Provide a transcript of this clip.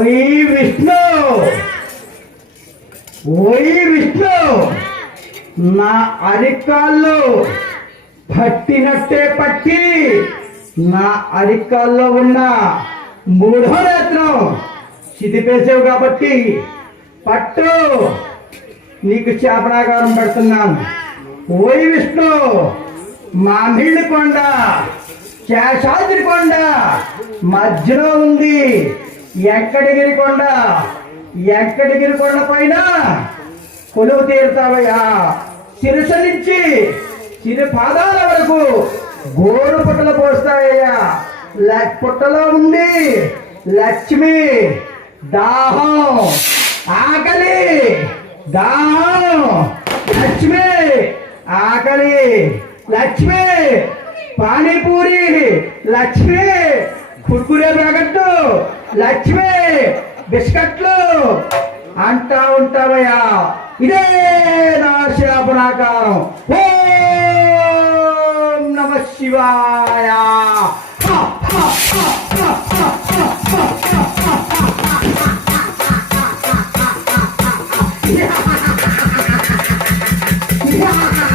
ఓయ్ విష్ణు, ఓయ్ విష్ణు, నా అరికాళ్ళు పట్టినట్టే పట్టి నా అరికాల్లో ఉన్న మూడో నేత్రం చిదిపేసావు కాబట్టి పట్టు, నీకు శాపనాగారం పెడుతున్నాను. ఓయ్ విష్ణు, మామిళ్ళి కొండ శేషాద్రి కొండ మధ్యలో ఉంది. వెంకటగిరి కొండ, వెంకటగిరి కొండ పైన కొలువు తీరుతావయ్యా. శిరస నుంచి చిరు పాదాల వరకు గోరు పుట్టలు పోస్తావయ్యా. పుట్టలో ఉంది లక్ష్మి, దాహం, ఆకలి, దాహం, లక్ష్మి, ఆకలి, లక్ష్మి, పానీపూరి, లక్ష్మి, కుర్కురే ప్యాకెట్టు, లక్ష్మి, బిస్కట్లు అంటా ఉంటావయ్యా. ఇదే నా శాపనాకారం. ఓం నమ శివాయ. Yeah.